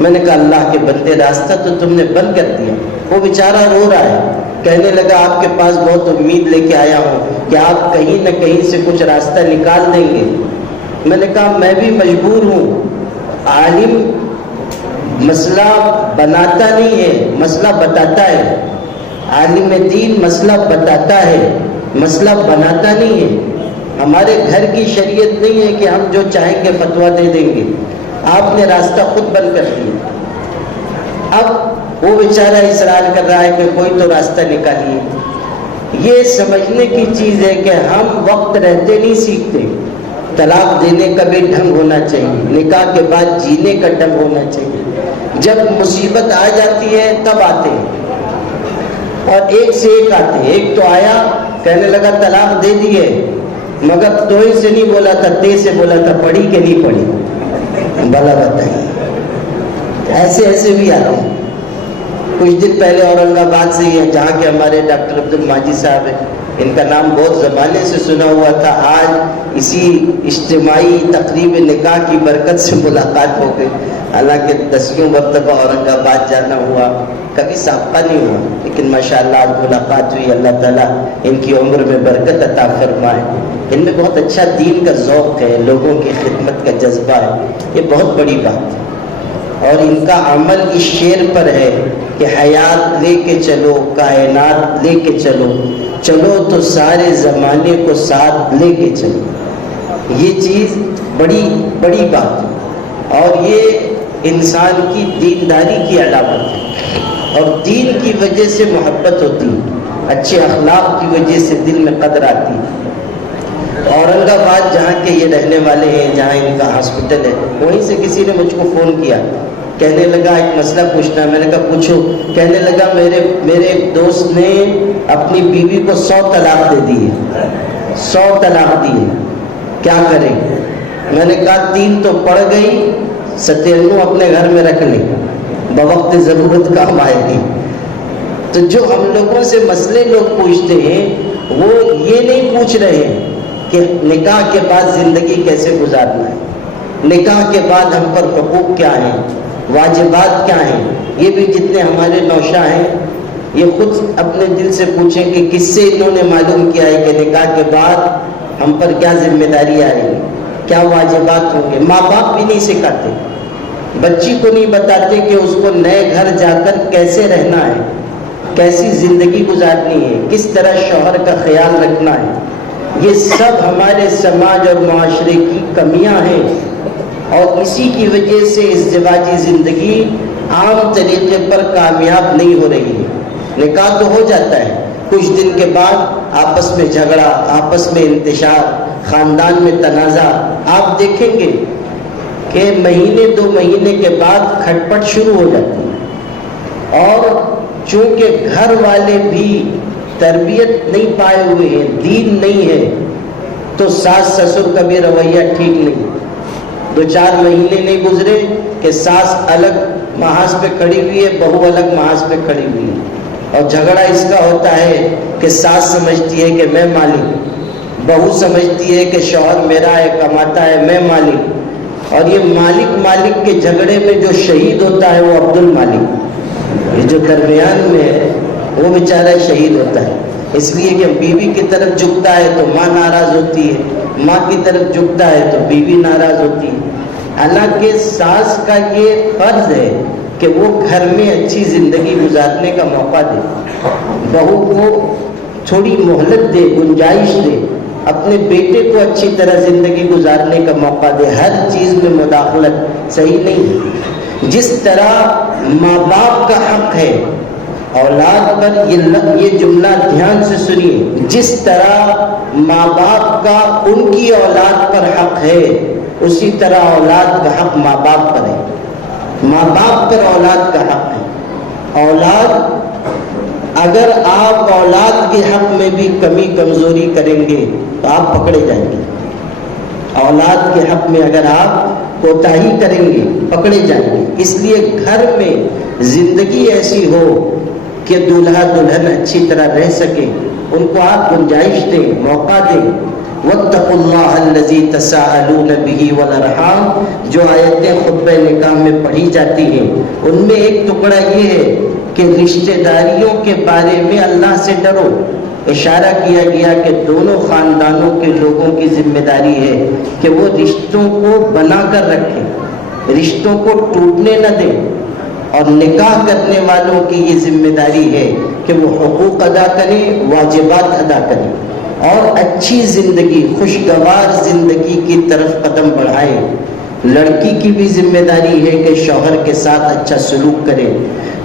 میں نے کہا اللہ کے بندے راستہ تو تم نے بند کر دیا۔ وہ بیچارہ رو رہا ہے، کہنے لگا آپ کے پاس بہت امید لے کے آیا ہوں کہ آپ کہیں نہ کہیں سے کچھ راستہ نکال دیں گے۔ میں نے کہا میں بھی مجبور ہوں، عالم مسئلہ بناتا نہیں ہے، مسئلہ بتاتا ہے۔ عالم دین مسئلہ بتاتا ہے، مسئلہ بناتا نہیں ہے۔ ہمارے گھر کی شریعت نہیں ہے کہ ہم جو چاہیں گے فتویٰ دے دیں گے. آپ نے راستہ خود بند کر دیا. اب وہ بیچارہ اصرار کر رہا ہے کہ کوئی تو راستہ نکالیے. یہ سمجھنے کی چیز ہے کہ ہم وقت رہتے نہیں سیکھتے. طلاق دینے کا بھی ڈھنگ ہونا چاہیے, نکاح کے بعد جینے کا ڈھنگ ہونا چاہیے. جب مصیبت آ جاتی ہے تب آتے ہیں, اور ایک سے ایک آتے ہیں. ایک تو آیا کہنے لگا طلاق دے دی ہے, مگر توئی سے نہیں بولا تھا, تے سے بولا تھا, پڑھی کہ نہیں پڑھی, بھلا بتائیے. ایسے ایسے بھی آتے ہیں. کچھ دن پہلے اورنگ آباد سے ہی جہاں کے ہمارے ڈاکٹر عبد الماجد صاحب ہیں, ان کا نام بہت زمانے سے سنا ہوا تھا. آج اسی اجتماعی تقریب نکاح کی برکت سے ملاقات ہو گئی. حالانکہ 10 مرتبہ اورنگ آباد جانا ہوا, کبھی سابقہ نہیں ہوا, لیکن ماشاءاللہ آج ملاقات ہوئی. اللہ تعالیٰ ان کی عمر میں برکت عطا فرمائے. ان میں بہت اچھا دین کا ذوق ہے, لوگوں کی خدمت کا جذبہ ہے. یہ بہت بڑی بات ہے. اور ان کا عمل اس شعر پر ہے کہ حیات لے کے چلو, کائنات لے کے چلو, چلو تو سارے زمانے کو ساتھ لے کے چلو. یہ چیز بڑی بڑی بات ہے, اور یہ انسان کی دینداری کی علامت ہے. اور دین کی وجہ سے محبت ہوتی ہے, اچھے اخلاق کی وجہ سے دل میں قدر آتی ہے. اورنگ آباد جہاں کے یہ رہنے والے ہیں, جہاں ان کا ہاسپٹل ہے, وہیں سے کسی نے مجھ کو فون کیا, کہنے لگا ایک مسئلہ پوچھنا. میں نے کہا پوچھو. کہنے لگا میرے ایک دوست نے اپنی بیوی کو 100 طلاق دے دی ہے, 100 طلاق دی ہے, کیا کریں؟ میں نے کہا 3 تو پڑ گئی, 97 اپنے گھر میں رکھ لیں, بوقت ضرورت کام آئے گی. تو جو ہم لوگوں سے مسئلے لوگ پوچھتے ہیں وہ یہ نہیں پوچھ رہے ہیں کہ نکاح کے بعد زندگی کیسے گزارنا ہے, نکاح کے بعد ہم پر حقوق کیا ہیں, واجبات کیا ہیں. یہ بھی جتنے ہمارے نوشا ہیں یہ خود اپنے دل سے پوچھیں کہ کس سے انہوں نے معلوم کیا ہے کہ نکاح کے بعد ہم پر کیا ذمہ داری آئے گی, کیا واجبات ہوں گے. ماں باپ بھی نہیں سکھاتے, بچی کو نہیں بتاتے کہ اس کو نئے گھر جا کر کیسے رہنا ہے, کیسی زندگی گزارنی ہے, کس طرح شوہر کا خیال رکھنا ہے. یہ سب ہمارے سماج اور معاشرے کی کمیاں ہیں, اور اسی کی وجہ سے ازدواجی زندگی عام طریقے پر کامیاب نہیں ہو رہی ہے. نکاح تو ہو جاتا ہے, کچھ دن کے بعد آپس میں جھگڑا, آپس میں انتشار, خاندان میں تنازع. آپ دیکھیں گے کہ مہینے 2 مہینے کے بعد کھٹپٹ شروع ہو جاتی ہے. اور چونکہ گھر والے بھی تربیت نہیں پائے ہوئے ہیں, دین نہیں ہے, تو ساس سسر کا بھی رویہ ٹھیک نہیں. 2-4 مہینے نہیں گزرے کہ ساس الگ محاذ پہ کھڑی ہوئی ہے, بہو الگ محاذ پہ کھڑی ہوئی ہے. اور جھگڑا اس کا ہوتا ہے کہ ساس سمجھتی ہے کہ میں مالک, بہو سمجھتی ہے کہ شوہر میرا ہے, کماتا ہے, میں مالک. اور یہ مالک کے جھگڑے میں جو شہید ہوتا ہے وہ عبد المالک, یہ جو درمیان میں ہے وہ بیچارہ شہید ہوتا ہے. اس لیے کہ بیوی کی طرف جھکتا ہے تو ماں ناراض ہوتی ہے, ماں کی طرف جھکتا ہے تو بیوی ناراض ہوتی ہے. حالانکہ ساس کا یہ فرض ہے کہ وہ گھر میں اچھی زندگی گزارنے کا موقع دے, بہو کو تھوڑی مہلت دے, گنجائش دے, اپنے بیٹے کو اچھی طرح زندگی گزارنے کا موقع دے. ہر چیز میں مداخلت صحیح نہیں. جس طرح ماں باپ کا حق ہے اولاد پر, یہ جملہ دھیان سے سنیے, جس طرح ماں باپ کا ان کی اولاد پر حق ہے, اسی طرح اولاد کا حق ماں باپ پر ہے. ماں باپ پر اولاد کا حق ہے. اولاد, اگر آپ اولاد کے حق میں بھی کمی کمزوری کریں گے تو آپ پکڑے جائیں گے. اولاد کے حق میں اگر آپ کوتاہی کریں گے پکڑے جائیں گے. اس لیے گھر میں زندگی ایسی ہو کہ دولہا دلہن اچھی طرح رہ سکے, ان کو آپ گنجائش دیں, موقع دیں. واتقوا اللہ الذی تساءلون بہ والارحام, جو آیتیں خطبہ نکاح میں پڑھی جاتی ہیں ان میں ایک ٹکڑا یہ ہے کہ رشتہ داریوں کے بارے میں اللہ سے ڈرو. اشارہ کیا گیا کہ دونوں خاندانوں کے لوگوں کی ذمہ داری ہے کہ وہ رشتوں کو بنا کر رکھیں, رشتوں کو ٹوٹنے نہ دیں. اور نکاح کرنے والوں کی یہ ذمہ داری ہے کہ وہ حقوق ادا کریں, واجبات ادا کریں. اور اچھی زندگی، خوشگوار زندگی کی طرف قدم بڑھائے۔ لڑکی کی بھی ذمہ داری ہے کہ شوہر کے ساتھ اچھا سلوک کرے،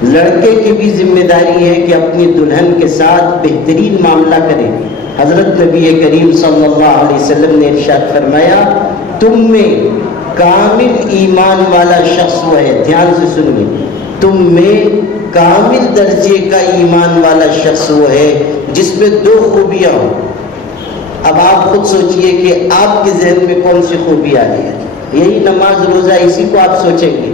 لڑکے کی بھی ذمہ داری ہے کہ اپنی دلہن کے ساتھ بہترین معاملہ کرے۔ حضرت نبی کریم صلی اللہ علیہ وسلم نے ارشاد فرمایا، تم میں کامل ایمان والا شخص وہ ہے، دھیان سے سنیے، تم میں کامل درجے کا ایمان والا شخص وہ ہے جس میں دو خوبیاں ہوں۔ اب آپ خود سوچئے کہ آپ کے ذہن میں کون سی خوبی آ رہی ہے؟ یہی نماز روزہ، اسی کو آپ سوچیں گے،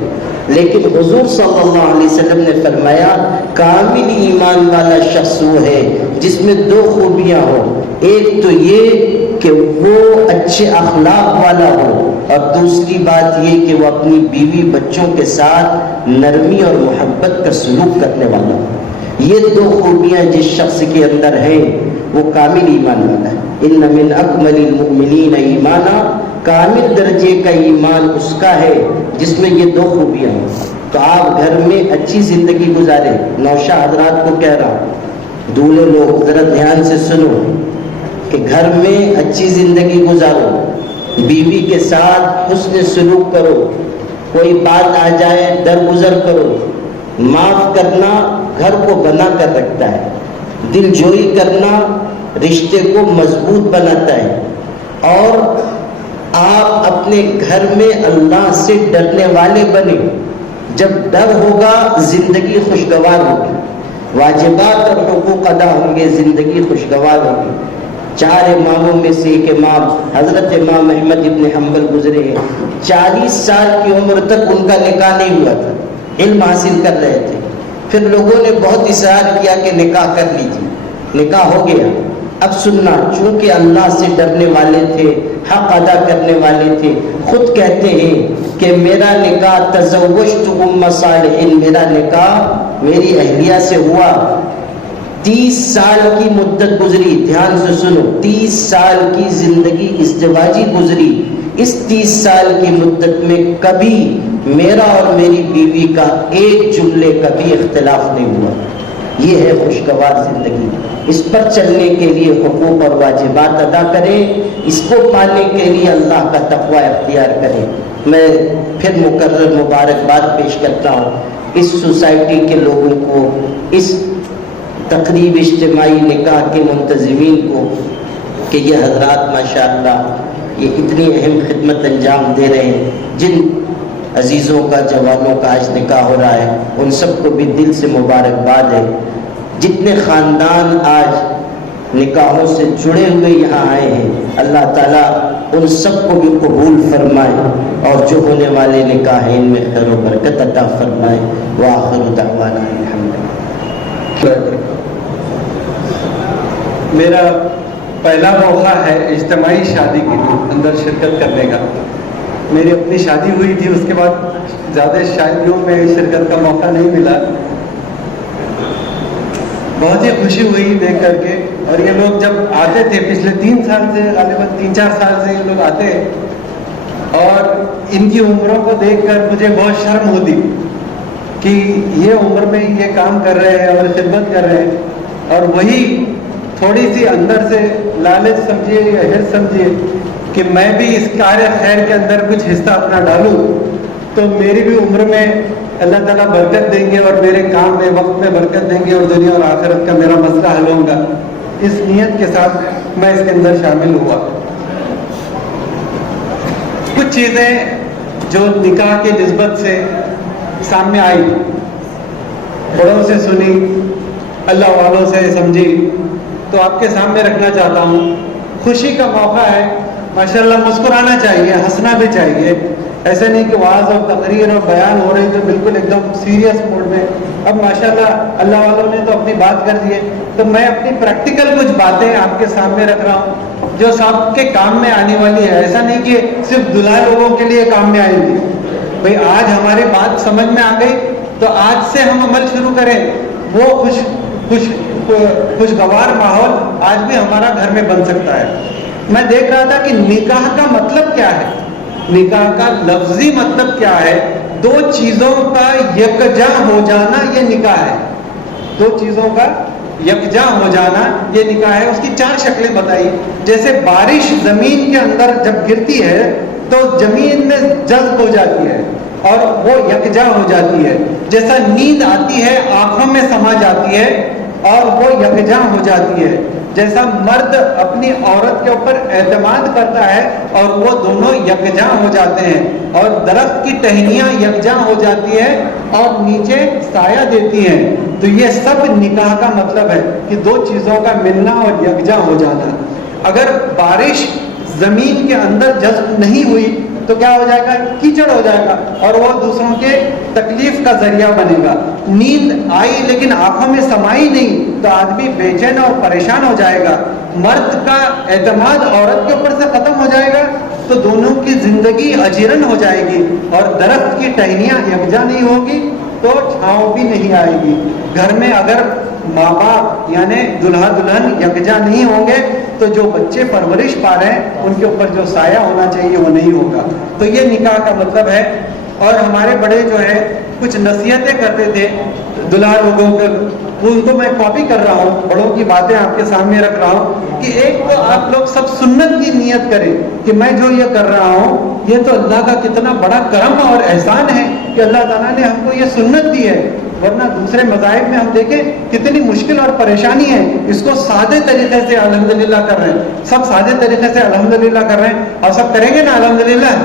لیکن حضور صلی اللہ علیہ وسلم نے فرمایا کامل ایمان والا شخص وہ ہے جس میں دو خوبیاں ہوں، ایک تو یہ کہ وہ اچھے اخلاق والا ہو، اور دوسری بات یہ کہ وہ اپنی بیوی بچوں کے ساتھ نرمی اور محبت کا سلوک کرنے والا ہو۔ یہ دو خوبیاں جس شخص کے اندر ہیں وہ کامل ایمان والا ہے۔ ان من اکمل المؤمنین ایمانا، کامل درجے کا ایمان اس کا ہے جس میں یہ دو خوبیاں ہیں۔ تو آپ گھر میں اچھی زندگی گزاریں۔ نوشہ حضرات کو کہہ رہا ہوں، دولہے لوگ ذرا دھیان سے سنو کہ گھر میں اچھی زندگی گزارو، بیوی کے ساتھ حسن سلوک کرو، کوئی بات آ جائے درگزر کرو، معاف کرنا گھر کو بنا کر رکھتا ہے، دل جوئی کرنا رشتے کو مضبوط بناتا ہے، اور آپ اپنے گھر میں اللہ سے ڈرنے والے بنے۔ جب ڈر ہوگا زندگی خوشگوار ہوگی، واجبات اور حقوق ادا ہوں گے، زندگی خوشگوار ہوگی۔ 4 اماموں میں سے ایک امام حضرت امام احمد ابن حنبل گزرے ہیں، 40 سال کی عمر تک ان کا نکاح نہیں ہوا تھا، علم حاصل کر رہے تھے۔ پھر لوگوں نے بہت اصرار کیا کہ نکاح کر لیجیے، نکاح ہو گیا۔ اب سننا، چونکہ اللہ سے ڈرنے والے تھے، حق ادا کرنے والے تھے، خود کہتے ہیں کہ میرا نکاح تزوجت ام صالح، میرا نکاح میری اہلیہ سے ہوا۔ 30 سال کی مدت گزری، دھیان سے سنو، 30 سال کی زندگی ازدواجی گزری۔ اس 30 سال کی مدت میں کبھی میرا اور میری بیوی کا ایک جملے کا بھی اختلاف نہیں ہوا۔ یہ ہے خوشگوار زندگی۔ اس پر چلنے کے لیے حقوق اور واجبات ادا کریں، اس کو پانے کے لیے اللہ کا تقوی اختیار کریں۔ میں پھر مکرر مبارکباد پیش کرتا ہوں اس سوسائٹی کے لوگوں کو، اس تقریب اجتماعی نکاح کے منتظمین کو، کہ یہ حضرات ماشاءاللہ یہ اتنی اہم خدمت انجام دے رہے ہیں۔ جن عزیزوں کا، جوانوں کا آج نکاح ہو رہا ہے، ان سب کو بھی دل سے مبارکباد ہے۔ جتنے خاندان آج نکاحوں سے جڑے ہوئے یہاں آئے ہیں، اللہ تعالیٰ ان سب کو بھی قبول فرمائے، اور جو ہونے والے نکاح ہیں ان میں خیر و برکت عطا فرمائے۔ وآخر دعوانا الحمدللہ۔ میرا پہلا موقع ہے اجتماعی شادی کے اندر شرکت کرنے کا۔ میری اپنی شادی ہوئی تھی، اس کے بعد زیادہ شادیوں میں شرکت کا موقع نہیں ملا۔ بہت ہی خوشی ہوئی دیکھ کر کے، اور یہ لوگ جب آتے تھے پچھلے 3 سال سے، غالباً 3-4 سال سے یہ لوگ آتے، اور ان کی عمروں کو دیکھ کر مجھے بہت شرم ہوتی کہ یہ عمر میں یہ کام کر رہے ہیں اور خدمت کر رہے ہیں، اور وہی تھوڑی سی اندر سے لالچ سمجھیے یا حرص سمجھیے کہ میں بھی اس کار خیر کے اندر کچھ حصہ اپنا ڈالوں تو میری بھی عمر میں اللہ تعالیٰ برکت دیں گے، اور میرے کام میں وقت میں برکت دیں گے، اور دنیا اور آخرت کا میرا مسئلہ حل ہوگا۔ اس نیت کے ساتھ میں اس کے اندر شامل ہوا۔ کچھ چیزیں جو نکاح کے نسبت سے سامنے آئی، بڑوں سے سنی، اللہ والوں سے سمجھی، تو آپ کے سامنے رکھنا چاہتا ہوں۔ خوشی کا موقع ہے، ماشاءاللہ مسکرانا چاہیے، ہنسنا بھی چاہیے۔ ایسے نہیں کہ وعظ اور تقریر اور بیان ہو رہی تو بالکل ایک دم سیریس موڈ میں۔ اب ماشاءاللہ اللہ والوں نے تو اپنی بات کر دی ہے، تو میں اپنی پریکٹیکل کچھ باتیں آپ کے سامنے رکھ رہا ہوں جو سب کے کام میں آنے والی ہے۔ ایسا نہیں کہ صرف دلہا لوگوں کے لیے کام میں آئیں گی۔ بھئی آج ہماری بات سمجھ میں آ گئی تو آج سے ہم عمل شروع کریں، وہ خوشگوار ماحول آج بھی ہمارا گھر میں بن سکتا ہے۔ میں دیکھ رہا تھا کہ نکاح کا مطلب کیا ہے، نکاح کا لفظی مطلب کیا ہے۔ 2 چیزوں کا یکجا ہو جانا یہ نکاح ہے، 2 چیزوں کا یکجا ہو جانا، یہ نکاح ہے۔ اس کی 4 شکلیں بتائی، جیسے بارش زمین کے اندر جب گرتی ہے تو زمین میں جذب ہو جاتی ہے اور وہ یکجا ہو جاتی ہے، جیسا نیند آتی ہے آنکھوں میں سما جاتی ہے اور وہ یکجا ہو جاتی ہے، جیسا مرد اپنی عورت کے اوپر اعتماد کرتا ہے اور وہ دونوں یکجا ہو جاتے ہیں، اور درخت کی ٹہنیاں یکجا ہو جاتی ہے اور نیچے سایہ دیتی ہیں۔ تو یہ سب نکاح کا مطلب ہے کہ 2 چیزوں کا ملنا اور یکجا ہو جانا۔ اگر بارش زمین کے اندر جذب نہیں ہوئی تو کیا ہو جائے گا؟ کیچڑ ہو جائے گا اور وہ دوسروں کے تکلیف کا ذریعہ بنے گا۔ نیند آئی لیکن آنکھوں میں سمائی نہیں تو آدمی بے چین اور پریشان ہو جائے گا۔ مرد کا اعتماد عورت کے اوپر سے ختم ہو جائے گا تو دونوں کی زندگی اجیرن ہو جائے گی، اور درخت کی ٹہنیاں یکجا نہیں ہوگی تو چھاؤں بھی نہیں آئے گی۔ گھر میں اگر ماں باپ یعنی دلہا دلہن یکجا نہیں ہوں گے تو جو بچے پرورش پا رہے ہیں ان کے اوپر جو سایہ ہونا چاہیے وہ نہیں ہوگا۔ تو یہ نکاح کا مطلب ہے۔ اور ہمارے بڑے جو ہے کچھ نصیحتیں کرتے تھے دلہا لوگوں کو، ان کو میں کاپی کر رہا ہوں، بڑوں کی باتیں آپ کے سامنے رکھ رہا ہوں کہ ایک تو آپ لوگ سب سنت کی نیت کریں کہ میں جو یہ کر رہا ہوں یہ تو اللہ کا کتنا بڑا کرم اور احسان ہے کہ اللہ تعالیٰ نے ہم کو یہ سنت دی ہے، ورنہ دوسرے مذاہب میں ہم دیکھیں کتنی مشکل اور پریشانی ہے۔ اس کو سادے طریقے سے الحمدللہ کر رہے ہیں، سب سادے طریقے سے الحمدللہ کر رہے ہیں، اور سب کریں گے نا الحمدللہ؟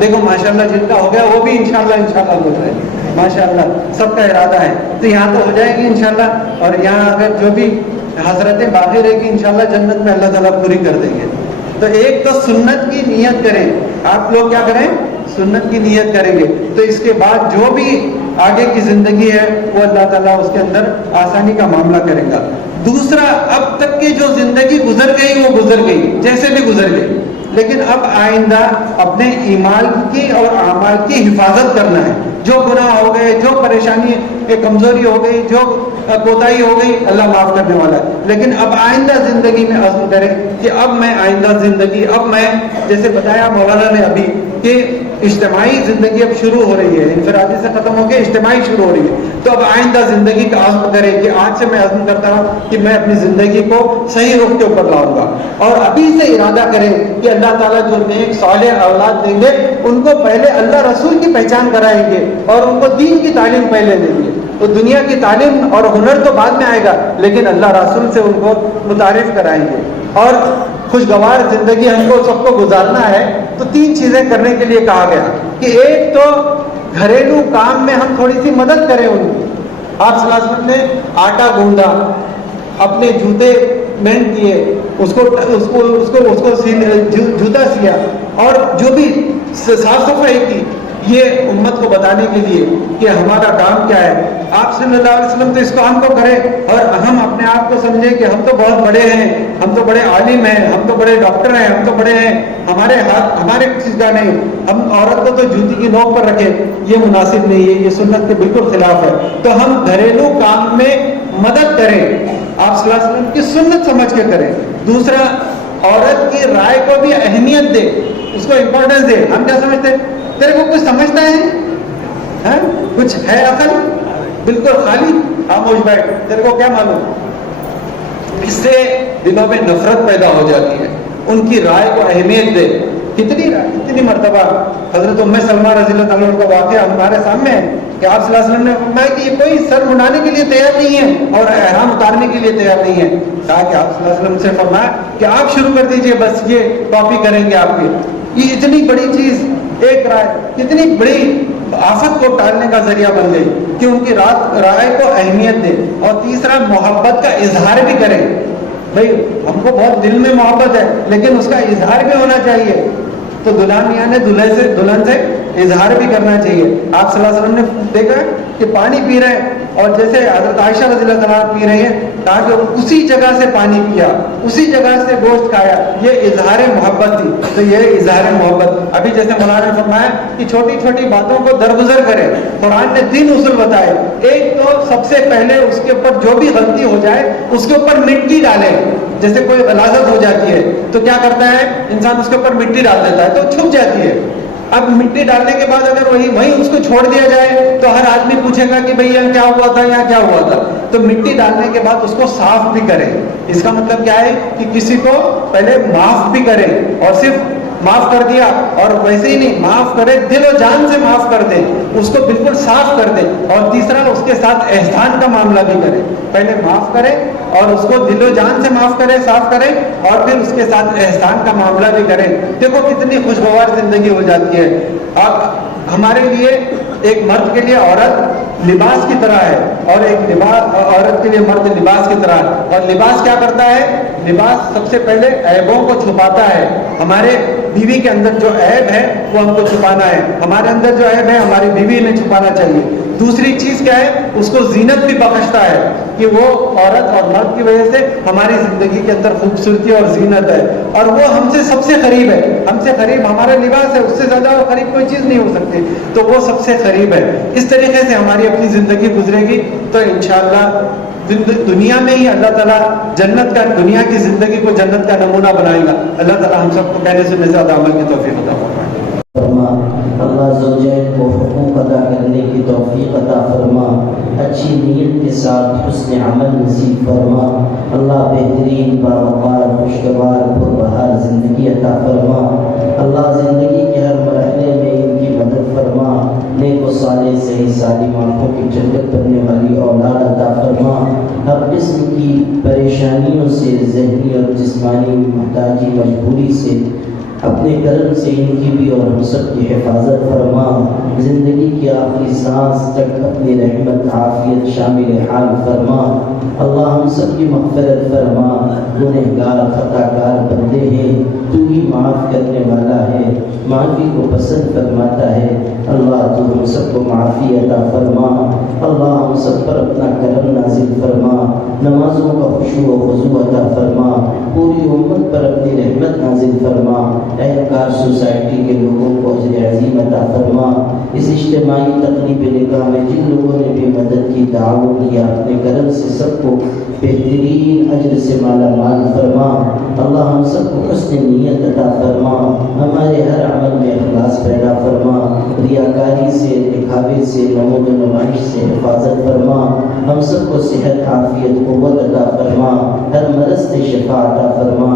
دیکھو ماشاءاللہ جن کا ہو گیا وہ بھی انشاءاللہ بول رہے ہیں، ماشاءاللہ سب کا ارادہ ہے، تو یہاں تو ہو جائے گی انشاءاللہ۔ اور یہاں اگر جو بھی حسرتیں باقی رہے گی انشاءاللہ جنت میں اللہ تعالیٰ پوری کر دیں گے۔ تو ایک تو سنت کی نیت کریں، آپ لوگ کیا کریں؟ سنت کی نیت کریں گے تو اس کے بعد جو بھی آگے کی زندگی ہے وہ اللہ تعالیٰ اس کے اندر آسانی کا معاملہ کرے گا۔ دوسرا، اب تک کی جو زندگی گزر گئی وہ گزر گئی، جیسے بھی گزر گئی، لیکن اب آئندہ اپنے ایمان کی اور اعمال کی حفاظت کرنا ہے۔ جو گناہ ہو گئے، جو پریشانی کمزوری ہو گئی، جو کوتاہی ہو گئی، اللہ معاف کرنے والا ہے، لیکن اب آئندہ زندگی میں عزم کریں کہ اب میں آئندہ زندگی، اب میں جیسے بتایا مولانا نے ابھی کہ اجتماعی زندگی اب شروع ہو رہی ہے، انفرادی سے ختم ہو کے اجتماعی شروع ہو رہی ہے، تو اب آئندہ زندگی کا عزم کریں کہ آج سے میں عزم کرتا ہوں کہ میں اپنی زندگی کو صحیح رخ کے اوپر لاؤں گا، اور ابھی سے ارادہ کریں کہ اللہ تعالیٰ جو نیک صالح اولاد دیں گے ان کو پہلے اللہ رسول کی پہچان کرائیں گے اور ان کو دین کی تعلیم پہلے دیں گے۔ تو دنیا کی تعلیم اور ہنر تو بعد میں آئے گا، لیکن اللہ رسول سے ان کو متعارف کرائیں گے۔ اور خوشگوار زندگی ہم کو سب کو گزارنا ہے تو 3 چیزیں کرنے کے لیے کہا گیا کہ ایک تو گھریلو کام میں ہم تھوڑی سی مدد کریں ان کی۔ آپ صلی اللہ علیہ وسلم نے آٹا گوندا، اپنے جوتے مہنگ کیے، اس کو جوتا سیا، اور جو بھی صاف صفائی کی، یہ امت کو بتانے کے لیے کہ ہمارا کام کیا ہے۔ آپ صلی اللہ علیہ وسلم تو اس کام کو کرے اور ہم اپنے آپ کو سمجھے کہ ہم تو بہت بڑے ہیں، ہم تو بڑے عالم ہیں، ہم تو بڑے ڈاکٹر ہیں، ہم تو بڑے ہیں، ہمارے ہاتھ ہمارے چیز کا نہیں، ہم عورت کو تو جوتی کی نوک پر رکھے، یہ مناسب نہیں ہے، یہ سنت کے بالکل خلاف ہے۔ تو ہم گھریلو کام میں مدد کریں، آپ صلی اللہ علیہ وسلم کی سنت سمجھ کے کریں۔ دوسرا، عورت کی رائے کو بھی اہمیت دے، اس کو امپورٹنس دے۔ ہم کیا سمجھتے ہیں؟ تیرے کو کچھ سمجھتا ہے؟ کچھ ہے عقل؟ بالکل خالی خاموش بیٹھ، تیرے کو کیا معلوم؟ اس سے دلوں میں نفرت پیدا ہو جاتی ہے۔ ان کی رائے کو اہمیت دے۔ کتنی مرتبہ حضرت ام سلمہ رضی اللہ عنہ کا واقعہ ہمارے سامنے ہے کہ آپ صلی اللہ علیہ وسلم نے فرمایا کہ یہ کوئی سر منڈانے کے لیے تیار نہیں ہے اور احرام اتارنے کے لیے تیار نہیں ہے۔ کہا کہ آپ صلی اللہ علیہ وسلم سے فرمایا کہ آپ شروع کر دیجئے، بس یہ کاپی کریں گے آپ کی۔ یہ اتنی بڑی چیز، ایک رائے کتنی بڑی آفت کو ٹالنے کا ذریعہ بن گئی کہ ان کی رائے کو اہمیت دے۔ اور تیسرا، محبت کا اظہار بھی کریں۔ بھائی ہم کو بہت دل میں محبت ہے لیکن اس کا اظہار بھی ہونا چاہیے، تو دلہن میاں نے دلہن سے اظہار بھی کرنا چاہیے۔ آپ صلی اللہ علیہ وسلم نے دیکھا کہ پانی پی رہے ہیں اور جیسے حضرت عائشہ رضی اللہ تعالیٰ پی رہی ہیں، کہا کہ اسی جگہ سے پانی پیا، اسی جگہ سے گوشت کھایا، یہ اظہار محبت تھی۔ تو یہ اظہار محبت، ابھی جیسے مولانا نے فرمایا کہ چھوٹی چھوٹی باتوں کو درگزر کرے۔ قرآن نے 3 اصول بتائے۔ ایک تو سب سے پہلے اس کے اوپر جو بھی غلطی ہو جائے اس کے اوپر مٹی ڈالے۔ جیسے کوئی غلاظت ہو جاتی ہے تو کیا کرتا ہے انسان؟ اس کے اوپر مٹی ڈال دیتا ہے تو چھپ جاتی ہے۔ اب مٹی ڈالنے کے بعد اگر وہیں اس کو چھوڑ دیا جائے تو ہر آدمی پوچھے گا کہ بھئی یہاں کیا ہوا تھا، یہاں کیا ہوا تھا. تو مٹی ڈالنے کے بعد اس کو صاف بھی کریں. اس کا مطلب کیا ہے کہ کسی کو پہلے معاف بھی کریں، اور صرف معاف کر دیا اور ویسے ہی نہیں، معاف کرے دل و جان سے معاف کر دیں، اس کو بالکل صاف کر دیں. اور تیسرا اس کے ساتھ احسان کا معاملہ بھی کرے. پہلے معاف کرے اور اس کو دل و جان سے معاف کرے، صاف کرے، اور پھر اس کے ساتھ احسان کا معاملہ بھی کرے. دیکھو کتنی خوشگوار زندگی ہو جاتی ہے. ہمارے لیے ایک مرد کے لیے عورت لباس کی طرح ہے، اور ایک عورت کے لیے مرد لباس کی طرح ہے. اور لباس کیا کرتا ہے؟ لباس سب سے پہلے عیبوں کو چھپاتا ہے. ہمارے بیوی کے اندر جو عیب ہے وہ ہم کو چھپانا ہے، ہمارے اندر جو عیب ہے ہماری بیوی نے چھپانا چاہیے. دوسری چیز کیا ہے؟ اس کو زینت بھی بخشتا ہے کہ وہ عورت اور مرد کی وجہ سے ہماری زندگی کے اندر خوبصورتی اور زینت ہے. اور وہ ہم سے سب سے قریب ہے، ہم سے قریب ہمارا لباس ہے، اس سے زیادہ قریب کوئی چیز نہیں ہو سکتی. تو وہ سب سے قریب ہے. اس طریقے سے ہماری اپنی زندگی گزرے گی تو انشاءاللہ دنیا میں ہی اللہ تعالیٰ جنت کا، دنیا کی زندگی کو جنت کا نمونہ بنائے گا. اللہ تعالیٰ ہم سب کو کہنے سننے سے زیادہ عمل کی توفیق عطا فرمائے. اللہ زوجین کو حقوق ادا کرنے کی توفیق عطا فرما، اچھی نیت کے ساتھ حسن عمل نصیب فرما. اللہ بہترین باوقار خوشگوار پربہار زندگی عطا فرما. اللہ زندگی کے ہر مرحلے میں ان کی مدد فرما. نیک و صالح صحیح سالم آنکھوں کی جنت بننے والی اولاد عطا فرما. ہر قسم کی پریشانیوں سے، ذہنی اور جسمانی محتاجی مجبوری سے اپنے کرم سے ان کی بھی اور ہم سب کی حفاظت فرما. زندگی کی آخری سانس تک اپنی رحمت عافیت شامل حال فرما. اللہ ہم سب کی مغفرت فرما. گنہگار خطا کار بندے ہیں، تو ہی معاف کرنے والا ہے، معافی کو پسند فرماتا ہے. اللہ تو ہم سب کو معافی عطا فرما. اللہ ہم سب پر اپنا کرم نازل فرما. نمازوں کا خشوع و خضوع عطا فرما. پوری امت پر اپنی رحمت نازل فرما. اہلکار سوسائٹی کے لوگوں کو اجر عظیم عطا فرما. اس اجتماعی تقریب نکاح میں جن لوگوں نے بھی مدد کی، تعاون کیا، اپنے کرم سے سب کو بہترین اجر سے مالا مال فرما. اللہ ہم سب کو حسن نیت عطا فرما. ہمارے ہر عمل میں اخلاص پیدا فرما. ریاکاری سے، دکھاوے سے، نمود و نمائش سے حفاظت فرما. ہم سب کو صحت عافیت قوت عطا فرما. ہر مرض سے شفا عطا فرما.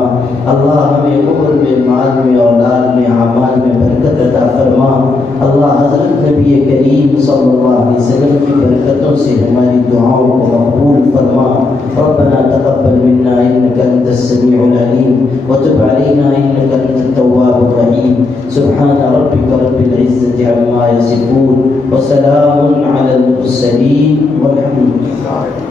اللہ ہمیں عمر میں، مال میں، اولاد میں، اعمال میں برکت عطا فرما. اللہ حضرت نبی کریم صلی اللہ علیہ وسلم کی برکتوں سے ہماری دعاؤں کو مقبول فرما. ربنا تقبل منا انك انت السميع العليم وتب علينا انك انت التواب الرحيم. سبحان ربك رب العزة عما يصفون وسلام على المرسلين والحمد لله.